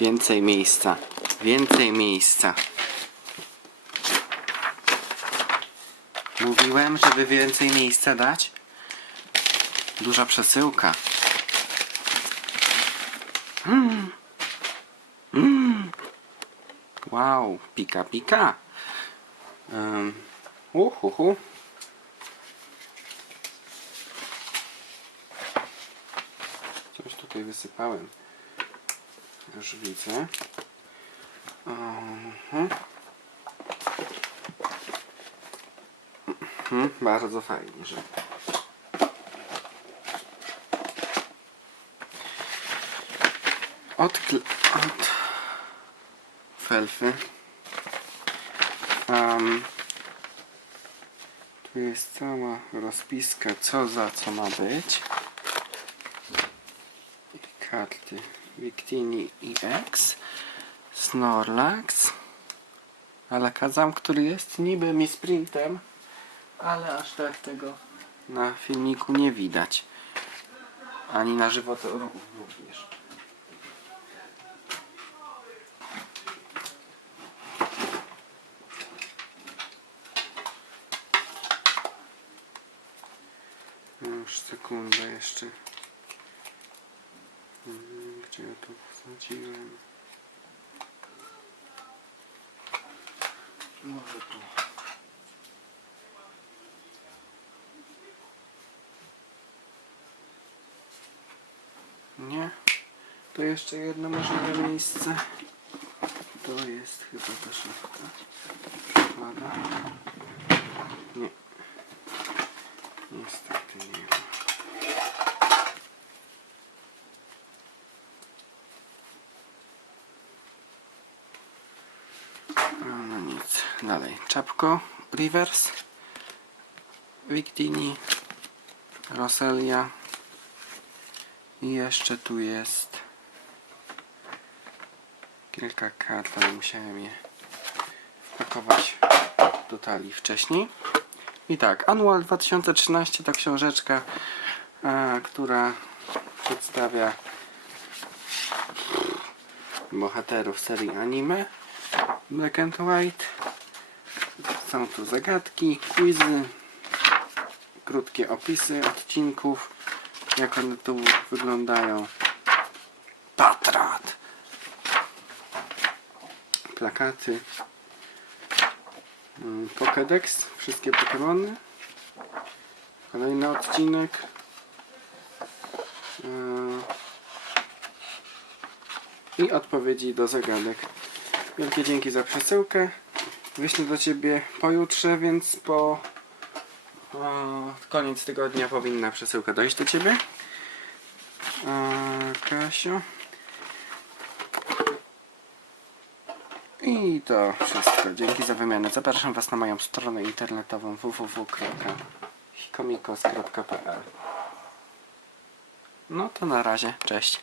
Więcej miejsca. Więcej miejsca. Mówiłem, żeby więcej miejsca dać. Duża przesyłka. Mm. Mm. Wow, pika pika. Um, uhuhu. Coś tutaj wysypałem. Już widzę. Mhm. Mhm, bardzo fajnie, że. Od, od felfy. Um, tu jest cała rozpiska, co za co ma być. I karty Victini EX, Snorlax, Alakazam, który jest niby mi sprintem, ale aż tak tego na filmiku nie widać. Ani na żywo to ró- również. Już sekundę jeszcze. Mm, Gdzie ja to wsadziłem? Może tu. Nie. To jeszcze jedno możliwe miejsce. To jest chyba ta szafka. Szuflada. Nie. Niestety nie ma. No nic. Dalej. Czapko. Reverse. Victini. Roselia. I jeszcze tu jest kilka kart, ale musiałem je wpakować do talii wcześniej. I tak, Annual 2013 to książeczka, e, która przedstawia bohaterów serii anime Black and White. Są tu zagadki, quizy, krótkie opisy odcinków, jak one tu wyglądają. Patrat! Plakaty. Mm, Pokédex, wszystkie Pokémony. Kolejny odcinek. Yy, I odpowiedzi do zagadek. Wielkie dzięki za przesyłkę. Wyślę do Ciebie pojutrze, więc po o, koniec tygodnia powinna przesyłka dojść do Ciebie. Eee, Kasio. I to wszystko. Dzięki za wymianę. Zapraszam Was na moją stronę internetową www.hikomikos.pl No to na razie. Cześć.